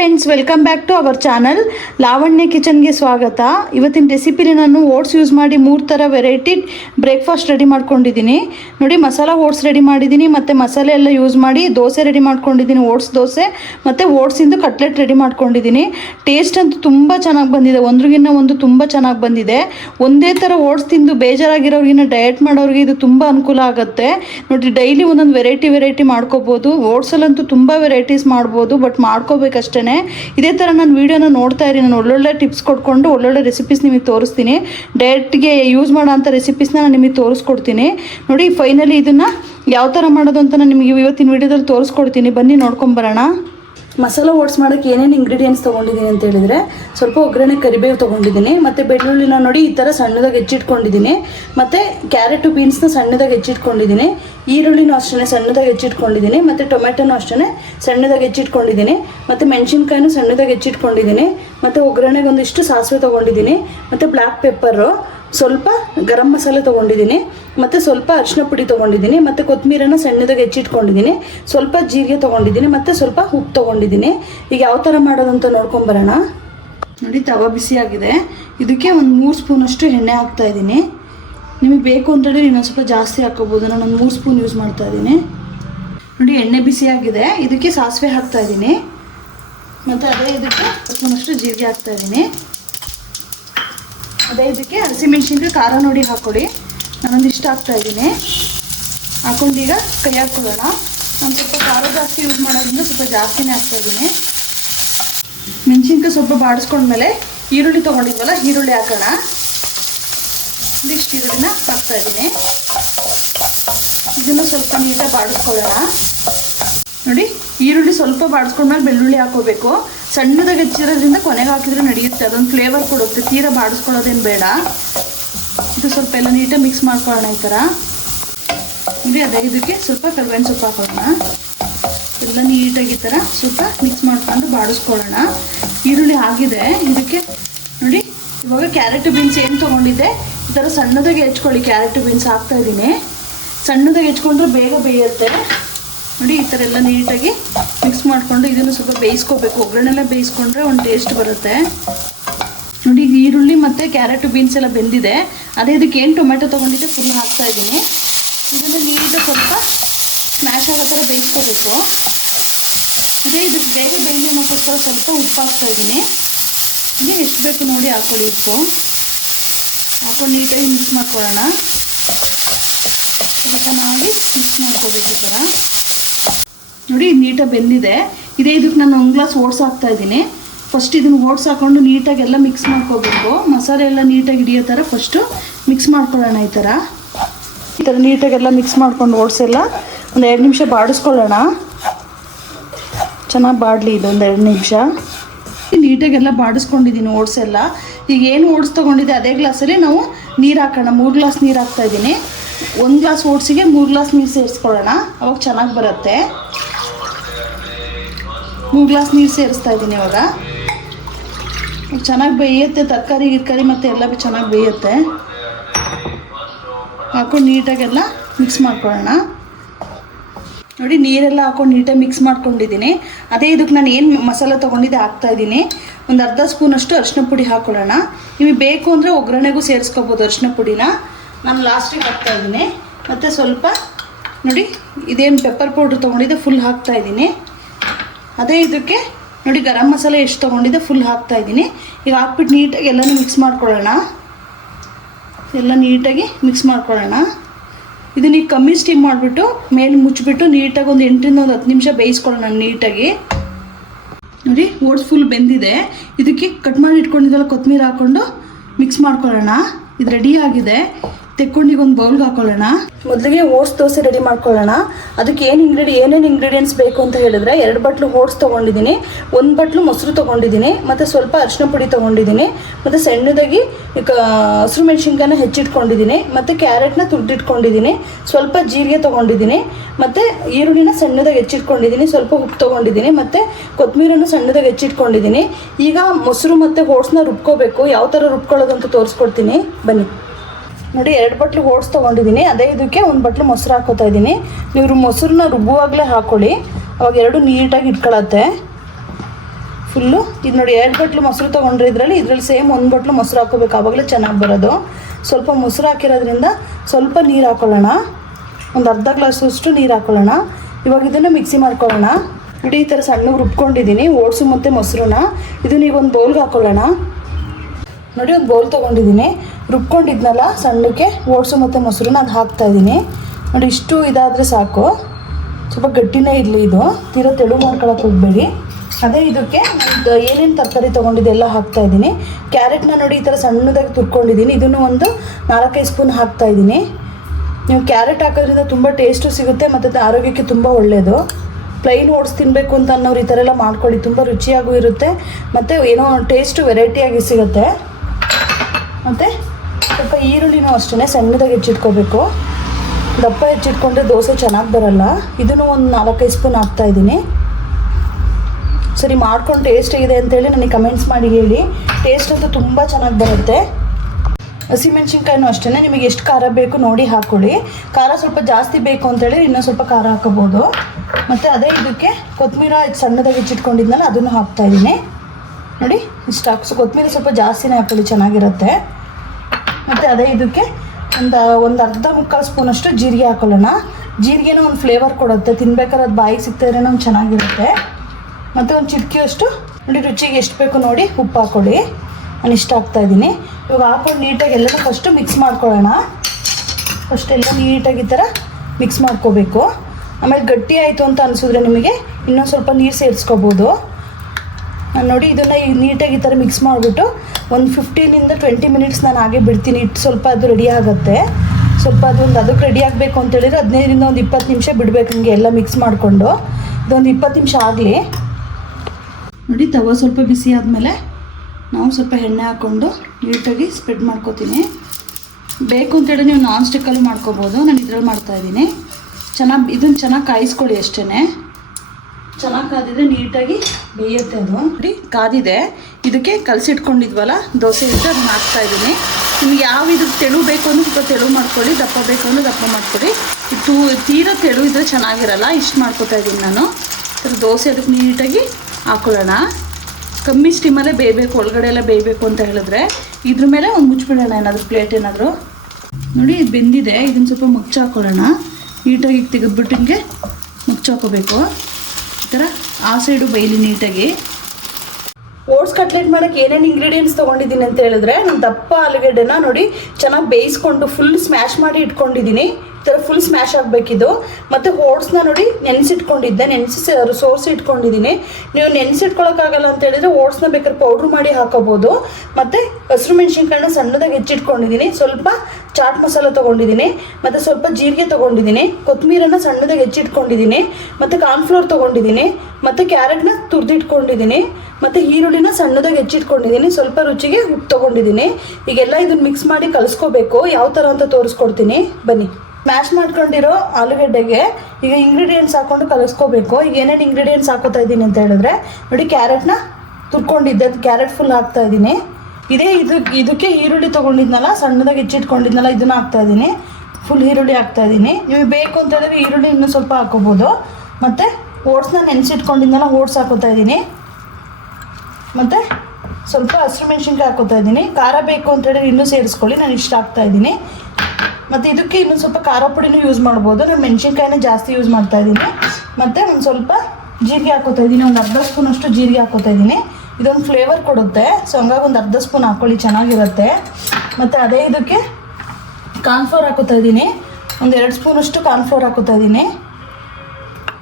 Friends, welcome back to our channel Lavanya ಕಿಚನ್ಗೆ ಸ್ವಾಗತ. ಇವತ್ತಿನ ರೆಸಿಪಿಲಿ ನಾನು ಓಟ್ಸ್ ಯೂಸ್ ಮಾಡಿ 3 ಥರ ವೆರೈಟಿ ಬ್ರೇಕ್ಫಾಸ್ಟ್ ರೆಡಿ ಮಾಡ್ಕೊಂಡಿದ್ದೀನಿ. ನೋಡಿ, ಮಸಾಲ ಓಟ್ಸ್ ರೆಡಿ ಮಾಡಿದ್ದೀನಿ, ಮತ್ತು ಮಸಾಲೆ ಎಲ್ಲ ಯೂಸ್ ಮಾಡಿ ದೋಸೆ ರೆಡಿ ಮಾಡ್ಕೊಂಡಿದ್ದೀನಿ, ಓಟ್ಸ್ ದೋಸೆ, ಮತ್ತು ಓಟ್ಸಿಂದು ಕಟ್ಲೆಟ್ ರೆಡಿ ಮಾಡ್ಕೊಂಡಿದ್ದೀನಿ. ಟೇಸ್ಟ್ ಅಂತೂ ತುಂಬ ಚೆನ್ನಾಗಿ ಬಂದಿದೆ, ಒಂದ್ರಿಗಿನ್ನ ಒಂದು ತುಂಬ ಚೆನ್ನಾಗಿ ಬಂದಿದೆ. ಒಂದೇ ಥರ ಓಟ್ಸ್ ತಿಂದು ಬೇಜಾರಾಗಿರೋರಿಗಿನ್ನ ಡಯಟ್ ಮಾಡೋರಿಗೆ ಇದು ತುಂಬ ಅನುಕೂಲ ಆಗುತ್ತೆ. ನೋಡಿ, ಡೈಲಿ ಒಂದೊಂದು ವೆರೈಟಿ ಮಾಡ್ಕೋಬೋದು. ಓಟ್ಸಲ್ಲಂತೂ ತುಂಬ ವೆರೈಟೀಸ್ ಮಾಡ್ಬೋದು, ಬಟ್ ಮಾಡ್ಕೋಬೇಕಷ್ಟೇ. ಇದೇ ಥರ ನಾನು ವೀಡಿಯೋನ ನೋಡ್ತಾ ಇರಿ. ನಾನು ಒಳ್ಳೊಳ್ಳೆ ಟಿಪ್ಸ್ ಕೊಟ್ಕೊಂಡು ಒಳ್ಳೊಳ್ಳೆ ರೆಸಿಪೀಸ್ ನಿಮಗೆ ತೋರಿಸ್ತೀನಿ. ಡಯಟ್ಗೆ ಯೂಸ್ ಮಾಡೋ ಅಂಥ ರೆಸಿಪೀಸ್ನ ನಾನು ನಿಮಗೆ ತೋರಿಸ್ಕೊಡ್ತೀನಿ. ನೋಡಿ, ಫೈನಲಿ ಇದನ್ನು ಯಾವ ಥರ ಮಾಡೋದು ಅಂತ ನಾನು ನಿಮಗೆ ಇವತ್ತಿನ ವೀಡಿಯೋದಲ್ಲಿ ತೋರಿಸ್ಕೊಡ್ತೀನಿ. ಬನ್ನಿ ನೋಡ್ಕೊಂಬರೋಣ. ಮಸಾಲ ಓಟ್ಸ್ ಮಾಡೋಕ್ಕೆ ಏನೇನು ಇಂಗ್ರೀಡಿಯೆಂಟ್ಸ್ ತೊಗೊಂಡಿದ್ದೀನಿ ಅಂತ ಹೇಳಿದರೆ, ಸ್ವಲ್ಪ ಒಗ್ಗರಣೆ ಕರಿಬೇವು ತೊಗೊಂಡಿದ್ದೀನಿ, ಮತ್ತು ಬೆಳ್ಳುಳ್ಳಿನ ನೋಡಿ ಈ ಥರ ಸಣ್ಣದಾಗಿ ಹೆಚ್ಚಿಟ್ಕೊಂಡಿದ್ದೀನಿ, ಮತ್ತು ಕ್ಯಾರೆಟು ಬೀನ್ಸ್ನ ಸಣ್ಣದಾಗಿ ಹೆಚ್ಚಿಟ್ಕೊಂಡಿದ್ದೀನಿ, ಈರುಳ್ಳಿನೂ ಅಷ್ಟೇ ಸಣ್ಣದಾಗಿ ಹೆಚ್ಚಿಟ್ಕೊಂಡಿದ್ದೀನಿ, ಮತ್ತು ಟೊಮೆಟೊನೂ ಅಷ್ಟೇ ಸಣ್ಣದಾಗಿ ಹೆಚ್ಚಿಟ್ಕೊಂಡಿದ್ದೀನಿ, ಮತ್ತು ಮೆಣಸಿನ್ಕಾಯಿನೂ ಸಣ್ಣದಾಗಿ ಹೆಚ್ಚಿಟ್ಕೊಂಡಿದ್ದೀನಿ, ಮತ್ತು ಒಗ್ಗರಣೆಗೆ ಒಂದಿಷ್ಟು ಸಾಸಿವೆ ತೊಗೊಂಡಿದ್ದೀನಿ, ಮತ್ತು ಬ್ಲ್ಯಾಕ್ ಪೆಪ್ಪರು, ಸ್ವಲ್ಪ ಗರಂ ಮಸಾಲೆ ತೊಗೊಂಡಿದ್ದೀನಿ, ಮತ್ತು ಸ್ವಲ್ಪ ಅರಿಶಿನ ಪುಡಿ ತೊಗೊಂಡಿದ್ದೀನಿ, ಮತ್ತು ಕೊತ್ತಂಬರಿನ ಸಣ್ಣದಾಗಿ ಹೆಚ್ಚಿಟ್ಕೊಂಡಿದ್ದೀನಿ, ಸ್ವಲ್ಪ ಜೀರಿಗೆ ತೊಗೊಂಡಿದ್ದೀನಿ, ಮತ್ತು ಸ್ವಲ್ಪ ಉಪ್ಪು ತೊಗೊಂಡಿದ್ದೀನಿ. ಈಗ ಯಾವ ಥರ ಮಾಡೋದು ಅಂತ ನೋಡ್ಕೊಂಬರೋಣ. ನೋಡಿ, ತವ ಬಿಸಿಯಾಗಿದೆ. ಇದಕ್ಕೆ ಒಂದು 3 ಸ್ಪೂನಷ್ಟು ಎಣ್ಣೆ ಹಾಕ್ತಾಯಿದ್ದೀನಿ. ನಿಮಗೆ ಬೇಕು ಅಂತೇಳಿ ಇನ್ನೊಂದು ಸ್ವಲ್ಪ ಜಾಸ್ತಿ ಹಾಕೋಬೋದು. ನಾನು ಒಂದು 3 ಸ್ಪೂನ್ ಯೂಸ್ ಮಾಡ್ತಾಯಿದ್ದೀನಿ. ನೋಡಿ, ಎಣ್ಣೆ ಬಿಸಿಯಾಗಿದೆ. ಇದಕ್ಕೆ ಸಾಸಿವೆ ಹಾಕ್ತಾಯಿದ್ದೀನಿ, ಮತ್ತು ಅದೇ ಇದಕ್ಕೆ ಸ್ಪೂನಷ್ಟು ಜೀರಿಗೆ ಹಾಕ್ತಾಯಿದ್ದೀನಿ. ಅದೇ ಇದಕ್ಕೆ ಹಸಿಮೆಣ್ಸಿನ್ಕಾಯಿ ಖಾರ ನೋಡಿ ಹಾಕ್ಕೊಡಿ. ನಾನೊಂದು ಇಷ್ಟ ಹಾಕ್ತಾಯಿದ್ದೀನಿ. ಹಾಕ್ಕೊಂಡೀಗ ಕೈ ಹಾಕ್ಕೊಳ್ಳೋಣ. ನಾನು ಸ್ವಲ್ಪ ಖಾರ ಜಾಸ್ತಿ ಯೂಸ್ ಮಾಡೋದ್ರಿಂದ ಸ್ವಲ್ಪ ಜಾಸ್ತಿನೇ ಹಾಕ್ತಾಯಿದ್ದೀನಿ. ಮೆಣಸಿನ್ಕಾಯಿ ಸ್ವಲ್ಪ ಬಾಡಿಸ್ಕೊಂಡ್ಮೇಲೆ ಈರುಳ್ಳಿ ತೊಗೊಂಡಿದ್ವಲ್ಲ, ಈರುಳ್ಳಿ ಹಾಕೋಣ. ಒಂದಿಷ್ಟು ಈರುಳ್ಳಿನ ಹಾಕ್ತಾಯಿದ್ದೀನಿ. ಇದನ್ನು ಸ್ವಲ್ಪ ನೀಟಾಗಿ ಬಾಡಿಸ್ಕೊಳ್ಳೋಣ. ನೋಡಿ, ಈರುಳ್ಳಿ ಸ್ವಲ್ಪ ಬಾಡಿಸ್ಕೊಂಡ್ಮೇಲೆ ಬೆಳ್ಳುಳ್ಳಿ ಹಾಕೋಬೇಕು. ಸಣ್ಣದಾಗಿ ಹೆಚ್ಚಿರೋದ್ರಿಂದ ಕೊನೆಗೆ ಹಾಕಿದ್ರೆ ನಡೆಯುತ್ತೆ, ಅದೊಂದು ಫ್ಲೇವರ್ ಕೊಡುತ್ತೆ. ತೀರಾ ಬಾಡಿಸ್ಕೊಳ್ಳೋದೇನು ಬೇಡ. ಇದು ಸ್ವಲ್ಪ ಎಲ್ಲ ನೀಟಾಗಿ ಮಿಕ್ಸ್ ಮಾಡ್ಕೊಳ್ಳೋಣ ಈ ಥರ. ನೋಡಿ, ಅದೇ ಇದಕ್ಕೆ ಸ್ವಲ್ಪ ಕರಿಬೇವಿನ ಸೊಪ್ಪು ಹಾಕೋಣ. ಎಲ್ಲ ನೀಟಾಗಿ ಈ ಥರ ಸ್ವಲ್ಪ ಮಿಕ್ಸ್ ಮಾಡ್ಕೊಂಡು ಬಾಡಿಸ್ಕೊಳ್ಳೋಣ. ಈರುಳ್ಳಿ ಆಗಿದೆ. ಇದಕ್ಕೆ ನೋಡಿ, ಇವಾಗ ಕ್ಯಾರೆಟು ಬೀನ್ಸ್ ಏನು ತೊಗೊಂಡಿದ್ದೆ ಈ ಥರ ಸಣ್ಣದಾಗಿ ಹೆಚ್ಕೊಳ್ಳಿ. ಕ್ಯಾರೆಟು ಬೀನ್ಸ್ ಹಾಕ್ತಾಯಿದ್ದೀನಿ. ಸಣ್ಣದಾಗಿ ಹೆಚ್ಕೊಂಡ್ರೆ ಬೇಗ ಬೇಯುತ್ತೆ. ನೋಡಿ, ಈ ಥರ ಎಲ್ಲ ನೀಟಾಗಿ ಮಿಕ್ಸ್ ಮಾಡಿಕೊಂಡು ಇದನ್ನು ಸ್ವಲ್ಪ ಬೇಯಿಸ್ಕೋಬೇಕು. ಒಗ್ಗರಣೆಲ್ಲ ಬೇಯಿಸ್ಕೊಂಡ್ರೆ ಒಂದು ಟೇಸ್ಟ್ ಬರುತ್ತೆ. ನೋಡಿ, ಈರುಳ್ಳಿ ಮತ್ತು ಕ್ಯಾರೆಟು ಬೀನ್ಸ್ ಎಲ್ಲ ಬೆಂದಿದೆ. ಅದೇ ಇದಕ್ಕೆ ಏನು ಟೊಮೆಟೊ ತೊಗೊಂಡಿದ್ದೆ ಫುಲ್ ಹಾಕ್ತಾಯಿದ್ದೀನಿ. ಇದನ್ನು ನೀಟಾಗಿ ಸ್ವಲ್ಪ ಸ್ಮ್ಯಾಶ್ ಆಗೋ ಥರ ಬೇಯಿಸ್ಕೋಬೇಕು. ಇದೇ ಇದಕ್ಕೆ ಬೇಗ ಬೇಯಿಸಿ ಅನ್ನೋಕ್ಕೋಸ್ಕರ ಸ್ವಲ್ಪ ಉಪ್ಪು ಹಾಕ್ತಾಯಿದ್ದೀನಿ. ಇಲ್ಲಿ ಎಷ್ಟು ಬೇಕು ನೋಡಿ ಹಾಕ್ಕೊಳ್ಳಿ ಉಪ್ಪು. ಹಾಕ್ಕೊಂಡು ನೀಟಾಗಿ ಮಿಕ್ಸ್ ಮಾಡ್ಕೊಳ್ಳೋಣ. ಎಲ್ಲ ಚೆನ್ನಾಗಿ ಮಿಕ್ಸ್ ಮಾಡ್ಕೋಬೇಕು ಈ ಥರ. ನೋಡಿ, ನೀಟಾಗಿ ಬೆಂದಿದೆ. ಇದೇ ಇದಕ್ಕೆ ನಾನು 1 ಗ್ಲಾಸ್ ಓಟ್ಸ್ ಹಾಕ್ತಾಯಿದ್ದೀನಿ. ಫಸ್ಟ್ ಇದನ್ನು ಓಟ್ಸ್ ಹಾಕ್ಕೊಂಡು ನೀಟಾಗಿ ಎಲ್ಲ ಮಿಕ್ಸ್ ಮಾಡ್ಕೋಬೇಕು. ಮಸಾಲೆ ಎಲ್ಲ ನೀಟಾಗಿ ಹಿಡಿಯೋ ಥರ ಫಸ್ಟು ಮಿಕ್ಸ್ ಮಾಡ್ಕೊಳ್ಳೋಣ. ಈ ಥರ ನೀಟಾಗೆಲ್ಲ ಮಿಕ್ಸ್ ಮಾಡ್ಕೊಂಡು ಓಟ್ಸ್ ಎಲ್ಲ ಒಂದು 2 ನಿಮಿಷ ಬಾಡಿಸ್ಕೊಳ್ಳೋಣ. ಚೆನ್ನಾಗಿ ಬಾಡಲಿ ಇದು ಒಂದು 2 ನಿಮಿಷ. ನೀಟಾಗೆಲ್ಲ ಬಾಡಿಸ್ಕೊಂಡಿದ್ದೀನಿ ಓಟ್ಸ್ ಎಲ್ಲ. ಈಗ ಏನು ಓಟ್ಸ್ ತೊಗೊಂಡಿದ್ದೆ ಅದೇ ಗ್ಲಾಸಲ್ಲಿ ನಾವು ನೀರು ಹಾಕೋಣ. 3 ಗ್ಲಾಸ್ ನೀರು ಹಾಕ್ತಾಯಿದ್ದೀನಿ. 1 ಗ್ಲಾಸ್ ಓಟ್ಸಿಗೆ 3 ಗ್ಲಾಸ್ ನೀರು ಸೇರಿಸ್ಕೊಳ್ಳೋಣ, ಅವಾಗ ಚೆನ್ನಾಗಿ ಬರುತ್ತೆ. 3 ಗ್ಲಾಸ್ ನೀರು ಸೇರಿಸ್ತಾ ಇದ್ದೀನಿ. ಇವಾಗ ಚೆನ್ನಾಗಿ ಬೇಯುತ್ತೆ. ತರಕಾರಿ ಮತ್ತು ಎಲ್ಲ ಚೆನ್ನಾಗಿ ಬೇಯುತ್ತೆ. ಹಾಕೊಂಡು ನೀಟಾಗೆಲ್ಲ ಮಿಕ್ಸ್ ಮಾಡ್ಕೊಳ್ಳೋಣ. ನೋಡಿ, ನೀರೆಲ್ಲ ಹಾಕೊಂಡು ನೀಟಾಗಿ ಮಿಕ್ಸ್ ಮಾಡ್ಕೊಂಡಿದ್ದೀನಿ. ಅದೇ ಇದಕ್ಕೆ ನಾನು ಏನು ಮಸಾಲೆ ತೊಗೊಂಡಿದ್ದೆ ಹಾಕ್ತಾಯಿದ್ದೀನಿ. ಒಂದು ಅರ್ಧ ಸ್ಪೂನಷ್ಟು ಅರಿಶಿನ ಪುಡಿ ಹಾಕ್ಕೊಳ್ಳೋಣ. ನಿಮಗೆ ಬೇಕು ಅಂದರೆ ಒಗ್ಗರಣೆಗೂ ಸೇರಿಸ್ಕೋಬೋದು ಅರಿಶಿನ ಪುಡಿನ. ನಾನು ಲಾಸ್ಟಿಗೆ ಹಾಕ್ತಾಯಿದ್ದೀನಿ. ಮತ್ತು ಸ್ವಲ್ಪ ನೋಡಿ, ಇದೇನು ಪೆಪ್ಪರ್ ಪೌಡ್ರ್ ತೊಗೊಂಡಿದ್ದೆ ಫುಲ್ ಹಾಕ್ತಾಯಿದ್ದೀನಿ. ಅದೇ ಇದಕ್ಕೆ ನೋಡಿ ಗರಂ ಮಸಾಲೆ ಎಷ್ಟು ತೊಗೊಂಡಿದ್ದೆ ಫುಲ್ ಹಾಕ್ತಾಯಿದ್ದೀನಿ. ಈಗ ಹಾಕ್ಬಿಟ್ಟು ನೀಟಾಗಿ ಎಲ್ಲನೂ ಮಿಕ್ಸ್ ಮಾಡ್ಕೊಳ್ಳೋಣ. ಎಲ್ಲ ನೀಟಾಗಿ ಮಿಕ್ಸ್ ಮಾಡ್ಕೊಳ್ಳೋಣ. ಇದನ್ನ ಈಗ ಕಮ್ಮಿ ಸ್ಟೀಮ್ ಮಾಡಿಬಿಟ್ಟು ಮೇಲೆ ಮುಚ್ಚಿಬಿಟ್ಟು ನೀಟಾಗಿ ಒಂದು 8 ರಿಂದ 10 ನಿಮಿಷ ಬೇಯಿಸ್ಕೊಳ್ಳೋಣ ನೀಟಾಗಿ. ನೋಡಿ, ಓಟ್ಸ್ ಫುಲ್ ಬೆಂದಿದೆ. ಇದಕ್ಕೆ ಕಟ್ ಮಾಡಿ ಇಟ್ಕೊಂಡಿದ್ದೆಲ್ಲ ಕೊತ್ತಂಬರಿ ಹಾಕ್ಕೊಂಡು ಮಿಕ್ಸ್ ಮಾಡ್ಕೊಳ್ಳೋಣ. ಇದು ರೆಡಿ ಆಗಿದೆ. ತೆಕ್ಕೊಂಡು ಈಗ ಒಂದು ಬೌಲ್ಗೆ ಹಾಕೊಳ್ಳೋಣ. ಮೊದಲಿಗೆ ಓಟ್ಸ್ ದೋಸೆ ರೆಡಿ ಮಾಡ್ಕೊಳ್ಳೋಣ. ಅದಕ್ಕೆ ಏನೇನು ಇಂಗ್ರೀಡಿಯೆಂಟ್ಸ್ ಬೇಕು ಅಂತ ಹೇಳಿದ್ರೆ, 2 ಬಟ್ಲು ಓಟ್ಸ್ ತೊಗೊಂಡಿದ್ದೀನಿ, 1 ಬಟ್ಲು ಮೊಸರು ತೊಗೊಂಡಿದ್ದೀನಿ, ಮತ್ತು ಸ್ವಲ್ಪ ಅರಿಶಿನ ಪುಡಿ ತೊಗೊಂಡಿದ್ದೀನಿ, ಮತ್ತು ಸಣ್ಣದಾಗಿ ಹಸಿರು ಮೆಣಸಿನ್ಕಾಯಿನ ಹೆಚ್ಚಿಟ್ಕೊಂಡಿದ್ದೀನಿ, ಮತ್ತು ಕ್ಯಾರೆಟ್ನ ತುರಿದಿಟ್ಕೊಂಡಿದ್ದೀನಿ, ಸ್ವಲ್ಪ ಜೀರಿಗೆ ತೊಗೊಂಡಿದ್ದೀನಿ, ಮತ್ತು ಈರುಳ್ಳಿನ ಸಣ್ಣದಾಗಿ ಹೆಚ್ಚಿಟ್ಕೊಂಡಿದ್ದೀನಿ, ಸ್ವಲ್ಪ ಉಪ್ಪು ತೊಗೊಂಡಿದ್ದೀನಿ, ಮತ್ತು ಕೊತ್ತಂಬರಿನೂ ಸಣ್ಣದಾಗಿ ಹೆಚ್ಚಿಟ್ಕೊಂಡಿದ್ದೀನಿ. ಈಗ ಮೊಸರು ಮತ್ತು ಓಟ್ಸ್ನ ರುಬ್ಕೋಬೇಕು. ಯಾವ ಥರ ರುಬ್ಕೊಳ್ಳೋದು ಅಂತ ತೋರಿಸ್ಕೊಡ್ತೀನಿ ಬನ್ನಿ. ನೋಡಿ, 2 ಬಟ್ಲು ಓಟ್ಸ್ ತೊಗೊಂಡಿದ್ದೀನಿ. ಅದೇ ಇದಕ್ಕೆ 1 ಬಟ್ಲು ಮೊಸರು ಹಾಕೋತಾ ಇದ್ದೀನಿ. ನೀವು ಮೊಸರನ್ನ ರುಬ್ಬುವಾಗಲೇ ಹಾಕ್ಕೊಳ್ಳಿ, ಅವಾಗ 2 ನೀಟಾಗಿ ಇಟ್ಕೊಳ್ಳುತ್ತೆ. ಫುಲ್ಲು ಇದು ನೋಡಿ 2 ಬಟ್ಲು ಮೊಸರು ತೊಗೊಂಡ್ರೆ ಇದರಲ್ಲಿ ಸೇಮ್ 1 ಬಟ್ಲು ಮೊಸರು ಹಾಕೋಬೇಕು, ಆವಾಗಲೇ ಚೆನ್ನಾಗಿ ಬರೋದು. ಸ್ವಲ್ಪ ಮೊಸರು ಹಾಕಿರೋದ್ರಿಂದ ಸ್ವಲ್ಪ ನೀರು ಹಾಕೊಳ್ಳೋಣ, ಒಂದು ಅರ್ಧ ಗ್ಲಾಸಷ್ಟು ನೀರು ಹಾಕೊಳ್ಳೋಣ. ಇವಾಗ ಇದನ್ನು ಮಿಕ್ಸಿ ಮಾಡ್ಕೊಳ್ಳೋಣ. ನೋಡಿ ಈ ಥರ ಸಣ್ಣಗೆ ರುಬ್ಕೊಂಡಿದ್ದೀನಿ ಓಟ್ಸು ಮತ್ತು ಮೊಸರನ್ನ. ಇದನ್ನ ಈಗ ಒಂದು ಬೌಲ್ಗೆ ಹಾಕೊಳ್ಳೋಣ. ನೋಡಿ ಒಂದು ಬೌಲ್ ತೊಗೊಂಡಿದ್ದೀನಿ, ರುಬ್ಕೊಂಡಿದ್ನಲ್ಲ ಸಣ್ಣಕ್ಕೆ ಓಟ್ಸು ಮತ್ತು ಮೊಸರನ್ನ ಅದು ಹಾಕ್ತಾಯಿದ್ದೀನಿ. ನೋಡಿ ಇಷ್ಟು ಇದಾದರೆ ಸಾಕು, ಸ್ವಲ್ಪ ಗಟ್ಟಿನೇ ಇರಲಿ, ಇದು ತೀರಾ ತೆಳು ಮಾಡ್ಕೊಳಕ್ಕೆ ಹೋಗಬೇಡಿ. ಅದೇ ಇದಕ್ಕೆ ಏನೇನು ತರಕಾರಿ ತೊಗೊಂಡಿದ್ದೆ ಎಲ್ಲ ಹಾಕ್ತಾಯಿದ್ದೀನಿ. ಕ್ಯಾರೆಟ್ನ ನೋಡಿ ಈ ಥರ ಸಣ್ಣದಾಗಿ ತುರ್ಕೊಂಡಿದ್ದೀನಿ, ಇದನ್ನು ಒಂದು 4-5 ಸ್ಪೂನ್ ಹಾಕ್ತಾಯಿದ್ದೀನಿ. ನೀವು ಕ್ಯಾರೆಟ್ ಹಾಕೋದ್ರಿಂದ ತುಂಬ ಟೇಸ್ಟು ಸಿಗುತ್ತೆ ಮತ್ತು ಆರೋಗ್ಯಕ್ಕೆ ತುಂಬ ಒಳ್ಳೆಯದು. ಪ್ಲೈನ್ ಓಟ್ಸ್ ತಿನ್ನಬೇಕು ಅಂತ ಅನ್ನೋರು ಈ ಥರ ಎಲ್ಲ ಮಾಡ್ಕೊಳ್ಳಿ, ತುಂಬ ರುಚಿಯಾಗೂ ಇರುತ್ತೆ ಮತ್ತು ಏನೋ ಟೇಸ್ಟು ವೆರೈಟಿಯಾಗಿ ಸಿಗುತ್ತೆ. ಮತ್ತು ಸ್ವಲ್ಪ ಈರುಳ್ಳಿನೂ ಅಷ್ಟೇ ಸಣ್ಣದಾಗಿ ಹೆಚ್ಚಿಟ್ಕೋಬೇಕು, ದಪ್ಪ ಹೆಚ್ಚಿಟ್ಕೊಂಡ್ರೆ ದೋಸೆ ಚೆನ್ನಾಗಿ ಬರೋಲ್ಲ. ಇದನ್ನು ಒಂದು 4-5 ಸ್ಪೂನ್ ಹಾಕ್ತಾಯಿದ್ದೀನಿ. ಸರಿ ಮಾಡ್ಕೊಂಡು ಟೇಸ್ಟ್ ಇದೆ ಅಂತೇಳಿ ನನಗೆ ಕಮೆಂಟ್ಸ್ ಮಾಡಿ ಹೇಳಿ, ಟೇಸ್ಟ್ ಅಂತೂ ತುಂಬ ಚೆನ್ನಾಗಿ ಬರುತ್ತೆ. ಹಸಿಮೆಣ್ಸಿನ್ಕಾಯಿನೂ ಅಷ್ಟೇ, ನಿಮಗೆ ಎಷ್ಟು ಖಾರ ಬೇಕು ನೋಡಿ ಹಾಕ್ಕೊಳ್ಳಿ. ಖಾರ ಸ್ವಲ್ಪ ಜಾಸ್ತಿ ಬೇಕು ಅಂತೇಳಿ ಇನ್ನೂ ಸ್ವಲ್ಪ ಖಾರ ಹಾಕೋಬೋದು. ಮತ್ತು ಅದೇ ಇದಕ್ಕೆ ಕೊತ್ತಂಬರಿ ಸಣ್ಣದಾಗಿ ಹೆಚ್ಚಿಟ್ಕೊಂಡಿದ್ನಲ್ಲ ಅದನ್ನು ಹಾಕ್ತಾಯಿದ್ದೀನಿ. ನೋಡಿ ಇಷ್ಟು ಕೊತ್ತಂಬರಿ ಸ್ವಲ್ಪ ಜಾಸ್ತಿನೇ ಹಾಕ್ಕೊಳ್ಳಿ, ಚೆನ್ನಾಗಿರುತ್ತೆ. ಮತ್ತು ಅದೇ ಇದಕ್ಕೆ ಒಂದು ಅರ್ಧ ಮುಕ್ಕಾಲು ಸ್ಪೂನಷ್ಟು ಜೀರಿಗೆ ಹಾಕೊಳ್ಳೋಣ. ಜೀರಿಗೆನೂ ಒಂದು ಫ್ಲೇವರ್ ಕೊಡುತ್ತೆ, ತಿನ್ಬೇಕಾದ್ರೆ ಅದು ಬಾಯಿಗೆ ಸಿಗ್ತಾಯಿದ್ರೆ ನಮ್ಗೆ ಚೆನ್ನಾಗಿರುತ್ತೆ. ಮತ್ತು ಒಂದು ಚಿಟಿಕೆಯಷ್ಟು ನೋಡಿ ರುಚಿಗೆ ಎಷ್ಟು ಬೇಕು ನೋಡಿ ಉಪ್ಪು ಹಾಕ್ಕೊಳ್ಳಿ, ನಾನು ಇಷ್ಟ ಹಾಕ್ತಾಯಿದ್ದೀನಿ. ಇವಾಗ ಹಾಕ್ಕೊಂಡು ನೀಟಾಗಿ ಎಲ್ಲನೂ ಫಸ್ಟು ಮಿಕ್ಸ್ ಮಾಡ್ಕೊಳ್ಳೋಣ. ಫಸ್ಟ್ ಎಲ್ಲ ನೀಟಾಗಿ ಈ ಥರ ಮಿಕ್ಸ್ ಮಾಡ್ಕೋಬೇಕು. ಆಮೇಲೆ ಗಟ್ಟಿ ಆಯಿತು ಅಂತ ಅನಿಸಿದ್ರೆ ನಿಮಗೆ ಇನ್ನೊಂದು ಸ್ವಲ್ಪ ನೀರು ಸೇರಿಸ್ಕೋಬೋದು. ನಾನು ನೋಡಿ ಇದನ್ನು ಈಗ ನೀಟಾಗಿ ಈ ಥರ ಮಿಕ್ಸ್ ಮಾಡಿಬಿಟ್ಟು ಒಂದು 15-20 ಮಿನಿಟ್ಸ್ ನಾನು ಹಾಗೆ ಬಿಡ್ತೀನಿ. ಇಟ್ಟು ಸ್ವಲ್ಪ ಅದು ರೆಡಿ ಆಗುತ್ತೆ. ಸ್ವಲ್ಪ ಅದಕ್ಕೆ ರೆಡಿ ಆಗಬೇಕು ಅಂತೇಳಿದರೆ 15ರಿಂದ ಒಂದು 20 ನಿಮಿಷ ಬಿಡಬೇಕು. ಹಿಂಗೆ ಎಲ್ಲ ಮಿಕ್ಸ್ ಮಾಡಿಕೊಂಡು ಇದೊಂದು 20 ನಿಮಿಷ ಆಗಲಿ. ನೋಡಿ ತವ ಸ್ವಲ್ಪ ಬಿಸಿ ಆದಮೇಲೆ ನಾವು ಸ್ವಲ್ಪ ಎಣ್ಣೆ ಹಾಕ್ಕೊಂಡು ನೀಟಾಗಿ ಸ್ಪ್ರೆಡ್ ಮಾಡ್ಕೋತೀನಿ. ಬೇಕು ಅಂತೇಳಿ ನೀವು ನಾನ್ ಸ್ಟಿಕ್ಕಲ್ಲೂ ಮಾಡ್ಕೋಬೋದು, ನಾನು ಇದ್ರಲ್ಲಿ ಮಾಡ್ತಾಯಿದ್ದೀನಿ. ಇದನ್ನು ಚೆನ್ನಾಗಿ ಕಾಯಿಸ್ಕೊಳ್ಳಿ ಅಷ್ಟೇ. ಚೆನ್ನಾಗಿ ಕಾದಿದ್ರೆ ನೀಟಾಗಿ ಬೇಯುತ್ತೆ ಅದು. ನೋಡಿ ಕಾದಿದೆ, ಇದಕ್ಕೆ ಕಲಸಿಟ್ಕೊಂಡಿದ್ವಲ್ಲ ದೋಸೆ ಇಟ್ಟು ಅದನ್ನ ಹಾಕ್ತಾಯಿದ್ದೀನಿ. ನಿಮ್ಗೆ ಯಾವ ಇದಕ್ಕೆ ತೆಳು ಬೇಕು ಅಂದ್ರೆ ಸ್ವಲ್ಪ ತೆಳು ಮಾಡ್ಕೊಳ್ಳಿ, ದಪ್ಪ ಬೇಕು ಅಂದ್ರೆ ದಪ್ಪ ಮಾಡ್ಕೊಳ್ಳಿ. ಇದು ತೀರಾ ತೆಳು ಇದ್ದರೆ ಚೆನ್ನಾಗಿರಲ್ಲ, ಇಷ್ಟು ಮಾಡ್ಕೊತಾ ಇದ್ದೀನಿ ನಾನು. ದೋಸೆ ಅದಕ್ಕೆ ನೀಟಾಗಿ ಹಾಕೊಳ್ಳೋಣ. ಕಮ್ಮಿ ಸ್ಟೀಮಲ್ಲೇ ಬೇಯಬೇಕು, ಒಳಗಡೆ ಎಲ್ಲ ಬೇಯಬೇಕು ಅಂತ ಹೇಳಿದ್ರೆ ಇದ್ರ ಮೇಲೆ ಒಂದು ಮುಚ್ಚಿಬಿಡೋಣ, ಏನಾದರೂ ಪ್ಲೇಟ್ ಏನಾದರೂ. ನೋಡಿ ಇದು ಬೆಂದಿದೆ, ಇದನ್ನು ಸ್ವಲ್ಪ ಮುಚ್ಚಾಕೊಳ್ಳೋಣ. ನೀಟಾಗಿ ತೆಗೆದ್ಬಿಟ್ಟು ಹಿಂಗೆ ಮುಚ್ಚಾಕೋಬೇಕು. ಈ ಥರ ಆ ಸೈಡು ಬೈಲಿ ನೀಟಾಗಿ. ಓಟ್ಸ್ ಕಟ್ಲೆಟ್ ಮಾಡೋಕ್ಕೆ ಏನೇನು ಇಂಗ್ರೀಡಿಯೆಂಟ್ಸ್ ತೊಗೊಂಡಿದ್ದೀನಿ ಅಂತ ಹೇಳಿದ್ರೆ, ನಾನು ದಪ್ಪ ಆಲೂಗಡ್ಡೆನ ನೋಡಿ ಚೆನ್ನಾಗಿ ಬೇಯಿಸ್ಕೊಂಡು ಫುಲ್ ಸ್ಮ್ಯಾಶ್ ಮಾಡಿ ಇಟ್ಕೊಂಡಿದ್ದೀನಿ. ಈ ಥರ ಫುಲ್ ಸ್ಮ್ಯಾಶ್ ಆಗಬೇಕಿದು. ಮತ್ತು ಓಟ್ಸ್ನ ನೋಡಿ ನೆನೆಸಿಟ್ಕೊಂಡಿದ್ದೆ, ಸೋರಿಸಿ ಇಟ್ಕೊಂಡಿದ್ದೀನಿ. ನೀವು ನೆನೆಸಿಟ್ಕೊಳ್ಳೋಕ್ಕಾಗಲ್ಲ ಅಂತ ಹೇಳಿದ್ರೆ ಓಟ್ಸ್ನ ಬೇಕಾದ್ರೆ ಪೌಡ್ರ್ ಮಾಡಿ ಹಾಕೋಬೋದು. ಮತ್ತು ಹಸಿರು ಮೆಣಸಿನ್ಕಾಯಿನ ಸಣ್ಣದಾಗಿ ಹೆಚ್ಚಿಟ್ಕೊಂಡಿದ್ದೀನಿ, ಸ್ವಲ್ಪ ಚಾಟ್ ಮಸಾಲ ತೊಗೊಂಡಿದ್ದೀನಿ, ಮತ್ತು ಸ್ವಲ್ಪ ಜೀರಿಗೆ ತೊಗೊಂಡಿದ್ದೀನಿ, ಕೊತ್ತಂಬರಿನ ಸಣ್ಣದಾಗಿ ಹೆಚ್ಚಿಟ್ಕೊಂಡಿದ್ದೀನಿ, ಮತ್ತು ಕಾರ್ನ್ಫ್ಲೋರ್ ತೊಗೊಂಡಿದ್ದೀನಿ, ಮತ್ತು ಕ್ಯಾರೆಟ್ನ ತುರಿದಿಟ್ಕೊಂಡಿದ್ದೀನಿ, ಮತ್ತು ಈರುಳ್ಳಿನ ಸಣ್ಣದಾಗಿ ಹೆಚ್ಚಿಟ್ಕೊಂಡಿದ್ದೀನಿ, ಸ್ವಲ್ಪ ರುಚಿಗೆ ಉಪ್ಪು ತೊಗೊಂಡಿದ್ದೀನಿ. ಈಗೆಲ್ಲ ಇದನ್ನು ಮಿಕ್ಸ್ ಮಾಡಿ ಕಲಿಸ್ಕೋಬೇಕು. ಯಾವ ಥರ ಅಂತ ತೋರಿಸ್ಕೊಡ್ತೀನಿ ಬನ್ನಿ. ಸ್ಮ್ಯಾಶ್ ಮಾಡ್ಕೊಂಡಿರೋ ಆಲೂಗಡ್ಡೆಗೆ ಈಗ ಇಂಗ್ರೀಡಿಯೆಂಟ್ಸ್ ಹಾಕ್ಕೊಂಡು ಕಲಿಸ್ಕೋಬೇಕು. ಈಗ ಏನೇನು ಇಂಗ್ರೀಡಿಯೆಂಟ್ಸ್ ಹಾಕೋತಾ ಇದ್ದೀನಿ ಅಂತ ಹೇಳಿದ್ರೆ, ನೋಡಿ ಕ್ಯಾರೆಟ್ನ ತುರ್ಕೊಂಡಿದ್ದೆ, ಕ್ಯಾರೆಟ್ ಫುಲ್ ಹಾಕ್ತಾಯಿದ್ದೀನಿ. ಇದಕ್ಕೆ ಈರುಳ್ಳಿ ತೊಗೊಂಡಿದ್ನಲ್ಲ ಸಣ್ಣದಾಗಿ ಹೆಚ್ಚಿಟ್ಕೊಂಡಿದ್ನಲ್ಲ ಇದನ್ನು ಹಾಕ್ತಾಯಿದ್ದೀನಿ, ಫುಲ್ ಈರುಳ್ಳಿ ಹಾಕ್ತಾಯಿದ್ದೀನಿ. ನೀವು ಬೇಕು ಅಂತ ಹೇಳಿದ್ರೆ ಈರುಳ್ಳಿ ಇನ್ನೂ ಸ್ವಲ್ಪ ಹಾಕೋಬೋದು. ಮತ್ತು ಓಟ್ಸ್ನ ನೆನೆಸಿಟ್ಕೊಂಡಿದ್ನಲ್ಲ ಓಟ್ಸ್ ಹಾಕೋತಾ ಇದ್ದೀನಿ, ಮತ್ತು ಸ್ವಲ್ಪ ಹಸಿರು ಮೆಣಸಿನ್ಕಾಯಿ ಹಾಕೋತಾ ಇದ್ದೀನಿ. ಖಾರ ಬೇಕು ಅಂತ ಹೇಳಿದ್ರೆ ಇನ್ನೂ ಸೇರಿಸ್ಕೊಳ್ಳಿ, ನಾನು ಇಷ್ಟ ಹಾಕ್ತಾಯಿದ್ದೀನಿ. ಮತ್ತು ಇದಕ್ಕೆ ಇನ್ನೊಂದು ಸ್ವಲ್ಪ ಖಾರ ಪುಡಿನೂ ಯೂಸ್ ಮಾಡ್ಬೋದು, ನಾನು ಮೆಣಸಿನ್ಕಾಯಿನ ಜಾಸ್ತಿ ಯೂಸ್ ಮಾಡ್ತಾಯಿದ್ದೀನಿ. ಮತ್ತು ಒಂದು ಸ್ವಲ್ಪ ಜೀರಿಗೆ ಹಾಕೋತಾ ಇದ್ದೀನಿ, ಒಂದು ಅರ್ಧ ಸ್ಪೂನಷ್ಟು ಜೀರಿಗೆ ಹಾಕೋತಾ ಇದ್ದೀನಿ. ಇದೊಂದು ಫ್ಲೇವರ್ ಕೊಡುತ್ತೆ, ಸೊ ಹಂಗಾಗಿ ಒಂದು ಅರ್ಧ ಸ್ಪೂನ್ ಹಾಕ್ಕೊಳ್ಳಿ, ಚೆನ್ನಾಗಿರುತ್ತೆ. ಮತ್ತು ಅದೇ ಇದಕ್ಕೆ ಕಾರ್ನ್ಫ್ಲೋರ್ ಹಾಕೋತಾ ಇದ್ದೀನಿ, ಒಂದು 2 ಸ್ಪೂನಷ್ಟು ಕಾರ್ನ್ಫ್ಲೋರ್ ಹಾಕೋತಾ ಇದ್ದೀನಿ.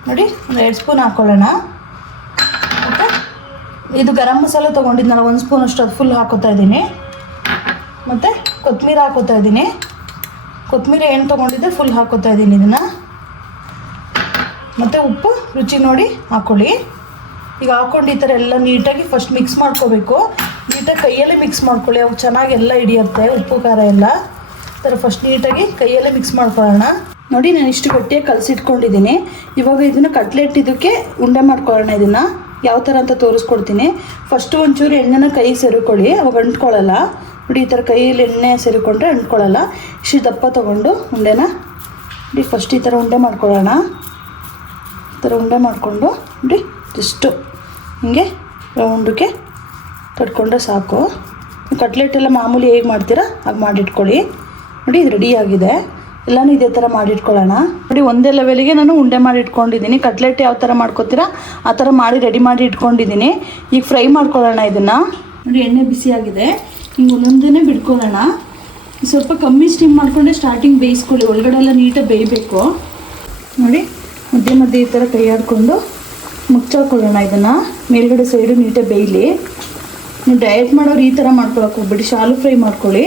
ನೋಡಿ ಒಂದು 2 ಸ್ಪೂನ್ ಹಾಕ್ಕೊಳ್ಳೋಣ. ಮತ್ತು ಇದು ಗರಂ ಮಸಾಲ ತೊಗೊಂಡಿದ್ನಲ್ಲ 1 ಸ್ಪೂನಷ್ಟು ಅದು ಫುಲ್ ಹಾಕೋತಾ ಇದ್ದೀನಿ. ಮತ್ತು ಕೊತ್ತಂಬರಿ ಹಾಕೋತಾ ಇದ್ದೀನಿ, ಕೊತ್ತಂಬರಿ ಏನು ತೊಗೊಂಡಿದ್ದೆ ಫುಲ್ ಹಾಕೋತಾ ಇದ್ದೀನಿ ಇದನ್ನು. ಮತ್ತು ಉಪ್ಪು ರುಚಿ ನೋಡಿ ಹಾಕ್ಕೊಳ್ಳಿ. ಈಗ ಹಾಕ್ಕೊಂಡು ಈ ಥರ ಎಲ್ಲ ನೀಟಾಗಿ ಫಸ್ಟ್ ಮಿಕ್ಸ್ ಮಾಡ್ಕೋಬೇಕು. ನೀಟಾಗಿ ಕೈಯಲ್ಲೇ ಮಿಕ್ಸ್ ಮಾಡ್ಕೊಳ್ಳಿ, ಅವು ಚೆನ್ನಾಗಿ ಎಲ್ಲ ಹಿಡಿಯುತ್ತೆ ಉಪ್ಪು ಖಾರ ಎಲ್ಲ. ಈ ಥರ ಫಸ್ಟ್ ನೀಟಾಗಿ ಕೈಯಲ್ಲೇ ಮಿಕ್ಸ್ ಮಾಡ್ಕೊಳ್ಳೋಣ. ನೋಡಿ ನಾನು ಇಷ್ಟು ಗಟ್ಟಿಯಾಗಿ ಕಲಸಿಟ್ಕೊಂಡಿದ್ದೀನಿ. ಇವಾಗ ಇದನ್ನು ಕಟ್ಲೆಟ್ ಇದಕ್ಕೆ ಉಂಡೆ ಮಾಡ್ಕೊಳ್ಳೋಣ. ಇದನ್ನು ಯಾವ ಥರ ಅಂತ ತೋರಿಸ್ಕೊಡ್ತೀನಿ. ಫಸ್ಟು ಒಂಚೂರು ಎಣ್ಣೆನ ಕೈ ಸೇರಿಕೊಳ್ಳಿ, ಅವಾಗ ಅಂಟ್ಕೊಳ್ಳಲ್ಲ. ನೋಡಿ ಈ ಥರ ಕೈಯಲ್ಲಿ ಎಣ್ಣೆ ಸೇರಿಕೊಂಡ್ರೆ ಅಂಟ್ಕೊಳ್ಳಲ್ಲ. ಇಷ್ಟು ದಪ್ಪ ತೊಗೊಂಡು ಉಂಡೆನ ನೋಡಿ ಫಸ್ಟ್ ಈ ಥರ ಉಂಡೆ ಮಾಡ್ಕೊಳ್ಳೋಣ. ಈ ಥರ ಉಂಡೆ ಮಾಡಿಕೊಂಡು ನೋಡಿ ಇಷ್ಟು ಹಿಂಗೆ ರೌಂಡ್ಗೆ ತಡ್ಕೊಂಡ್ರೆ ಸಾಕು. ಕಟ್ಲೆಟ್ ಎಲ್ಲ ಮಾಮೂಲಿ ಹೇಗೆ ಮಾಡ್ತೀರಾ ಹಾಗೆ ಮಾಡಿಟ್ಕೊಳ್ಳಿ. ನೋಡಿ ಇದು ರೆಡಿಯಾಗಿದೆ. ಎಲ್ಲನೂ ಇದೇ ಥರ ಮಾಡಿಟ್ಕೊಳ್ಳೋಣ. ನೋಡಿ ಒಂದೇ ಲೆವೆಲಿಗೆ ನಾನು ಉಂಡೆ ಮಾಡಿ ಇಟ್ಕೊಂಡಿದ್ದೀನಿ. ಕಟ್ಲೆಟ್ ಯಾವ ಥರ ಮಾಡ್ಕೊತೀರಾ ಆ ಥರ ಮಾಡಿ ರೆಡಿ ಮಾಡಿ ಇಟ್ಕೊಂಡಿದ್ದೀನಿ. ಈಗ ಫ್ರೈ ಮಾಡ್ಕೊಳ್ಳೋಣ ಇದನ್ನು. ನೋಡಿ ಎಣ್ಣೆ ಬಿಸಿಯಾಗಿದೆ. ಹಿಂಗೆ ಒಂದೊಂದೇ ಬಿಡ್ಕೊಳ್ಳೋಣ. ಸ್ವಲ್ಪ ಕಮ್ಮಿ ಸ್ಟೀಮ್ ಮಾಡಿಕೊಂಡೆ ಸ್ಟಾರ್ಟಿಂಗ್ ಬೇಯಿಸ್ಕೊಳ್ಳಿ. ಒಳಗಡೆ ಎಲ್ಲ ನೀಟಾಗಿ ಬೇಯಬೇಕು. ನೋಡಿ ಮಧ್ಯೆ ಮಧ್ಯೆ ಈ ಥರ ಕೈ ಆಡಿಕೊಂಡು ಮುಚ್ಚಾಕೊಳ್ಳೋಣ. ಇದನ್ನು ಮೇಲ್ಗಡೆ ಸೈಡು ನೀಟಾಗಿ ಬೇಯಲಿ. ನೀವು ಡಯಟ್ ಮಾಡೋರು ಈ ಥರ ಮಾಡ್ಕೊಳಕ್ಕೆ ಹೋಗ್ಬಿಡಿ, ಶಾಲು ಫ್ರೈ ಮಾಡ್ಕೊಳ್ಳಿ.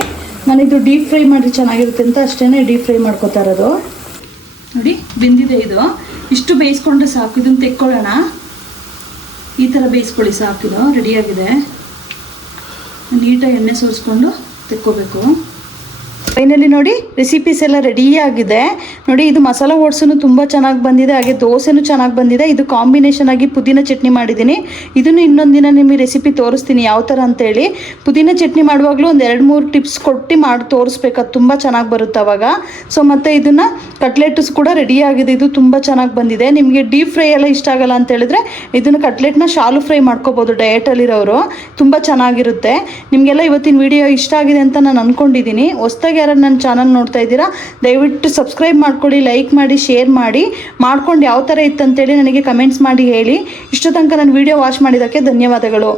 ನಾನಿದು ಡೀಪ್ ಫ್ರೈ ಮಾಡಿ ಚೆನ್ನಾಗಿರುತ್ತೆ ಅಂತ ಅಷ್ಟೇ ಡೀಪ್ ಫ್ರೈ ಮಾಡ್ಕೊತಾ ಇರೋದು. ನೋಡಿ ಬೆಂದಿದೆ ಇದು. ಇಷ್ಟು ಬೇಯಿಸ್ಕೊಂಡ್ರೆ ಸಾಕು. ಇದನ್ನು ತೆಕ್ಕೊಳ್ಳೋಣ. ಈ ಥರ ಬೇಯಿಸ್ಕೊಳ್ಳಿ ಸಾಕಿದು. ರೆಡಿಯಾಗಿದೆ. ನೀಟಾಗಿ ಎಣ್ಣೆ ಸೋರಿಸ್ಕೊಂಡು ತೆಕ್ಕೋಬೇಕು. ಫೈನಲಿ ನೋಡಿ ರೆಸಿಪೀಸ್ ಎಲ್ಲ ರೆಡಿಯಾಗಿದೆ. ನೋಡಿ ಇದು ಮಸಾಲ ಓಟ್ಸೂ ತುಂಬ ಚೆನ್ನಾಗಿ ಬಂದಿದೆ, ಹಾಗೆ ದೋಸೆನೂ ಚೆನ್ನಾಗಿ ಬಂದಿದೆ. ಇದು ಕಾಂಬಿನೇಷನ್ ಆಗಿ ಪುದೀನ ಚಟ್ನಿ ಮಾಡಿದ್ದೀನಿ. ಇದನ್ನು ಇನ್ನೊಂದು ದಿನ ನಿಮಗೆ ರೆಸಿಪಿ ತೋರಿಸ್ತೀನಿ ಯಾವ ಥರ ಅಂತೇಳಿ. ಪುದೀನ ಚಟ್ನಿ ಮಾಡುವಾಗಲೂ ಒಂದು 2-3 ಟಿಪ್ಸ್ ಕೊಟ್ಟು ಮಾಡಿ ತೋರಿಸ್ಬೇಕು, ಅದು ತುಂಬ ಚೆನ್ನಾಗಿ ಬರುತ್ತೆ ಅವಾಗ. ಸೊ ಮತ್ತು ಇದನ್ನು ಕಟ್ಲೆಟ್ಸ್ ಕೂಡ ರೆಡಿಯಾಗಿದೆ. ಇದು ತುಂಬ ಚೆನ್ನಾಗಿ ಬಂದಿದೆ. ನಿಮಗೆ ಡೀಪ್ ಫ್ರೈ ಎಲ್ಲ ಇಷ್ಟ ಆಗಲ್ಲ ಅಂತ ಹೇಳಿದ್ರೆ ಇದನ್ನು ಕಟ್ಲೆಟ್ನ ಶಾಲು ಫ್ರೈ ಮಾಡ್ಕೋಬೋದು. ಡಯಟಲ್ಲಿರೋರು ತುಂಬ ಚೆನ್ನಾಗಿರುತ್ತೆ. ನಿಮಗೆಲ್ಲ ಇವತ್ತಿನ ವಿಡಿಯೋ ಇಷ್ಟ ಆಗಿದೆ ಅಂತ ನಾನು ಅಂದ್ಕೊಂಡಿದ್ದೀನಿ. ಹೊಸ್ದಾಗಿ ಯಾರು ನನ್ನ ಚಾನಲ್ ನೋಡ್ತಾ ಇದ್ದೀರಾ ದಯವಿಟ್ಟು ಸಬ್ಸ್ಕ್ರೈಬ್ ಮಾಡ್ಕೊಳ್ಳಿ, ಲೈಕ್ ಮಾಡಿ, ಶೇರ್ ಮಾಡಿ. ಮಾಡ್ಕೊಂಡು ಯಾವ ಥರ ಇತ್ತು ಅಂತೇಳಿ ನನಗೆ ಕಮೆಂಟ್ಸ್ ಮಾಡಿ ಹೇಳಿ. ಇಷ್ಟು ತನಕ ನಾನು ವಿಡಿಯೋ ವಾಚ್ ಮಾಡಿದ್ದಕ್ಕೆ ಧನ್ಯವಾದಗಳು.